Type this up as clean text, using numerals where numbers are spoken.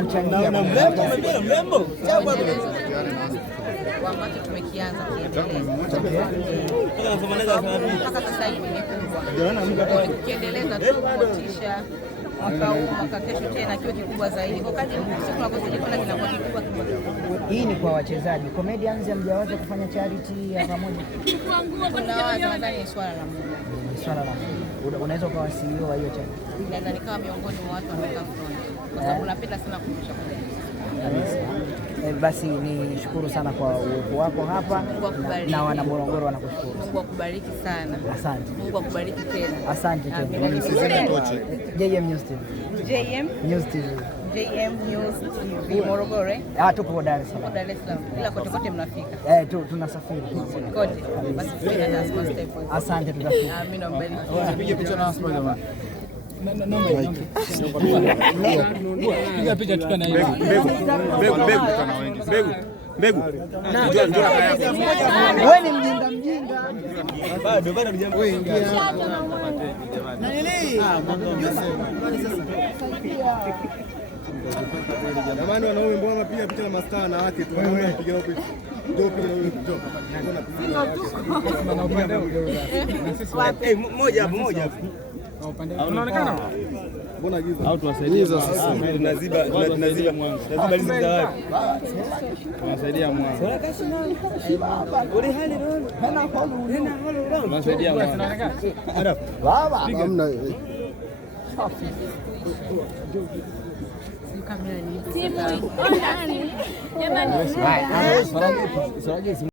kuchangia mrembo ambacho tumekianza mpaka sasa hivi ni kubwa, tukiendeleza tu kutisha mwaka kesho tena kiwe kikubwa zaidi. Kwa kadri siku tunavyozidi kwenda kinakuwa kikubwa. Hii ni kwa wachezaji comedians, hamjawaza kufanya charity ya pamoja? Tunawaza, nadhani ni swala la muda. Swala la muda. Unaweza kuwa CEO wa hiyo charity? Naweza nikawa miongoni mwa watu wanaokaa front, kwa sababu napenda sana kurusha kwa basi ni shukuru sana kwa uwepo wako hapa na wana Morogoro wanakushukuru. Mungu akubariki sana. Asante. Mungu akubariki tena. Asante tena. JM News TV. JM News TV. JM News TV Morogoro. Tupo Dar es Salaam. Dar es Salaam. Ila kote mnafika. Tunasafiri. Kote. Basi fanya na step. Asante, tutafika. Amina, mbele. Tupige picha na Asma jamani. Piga picha tukana hivi. Mbegu. Wewe ni mjinga. Bado mjinga. Wewe ingia. Na nini? Jamani wanaume, mbona piga picha na mastaa na wake tu? Wewe piga hapo. Ndio piga na wewe kutoka. Moja hapo. Unaonekana? Mbona giza? Au tuwasaidie sasa. Tunaziba lizi za wapi? Tunasaidia mwanzo. Tunasaidia mwanzo. Baba, hamna. Kamera ni. Jamani.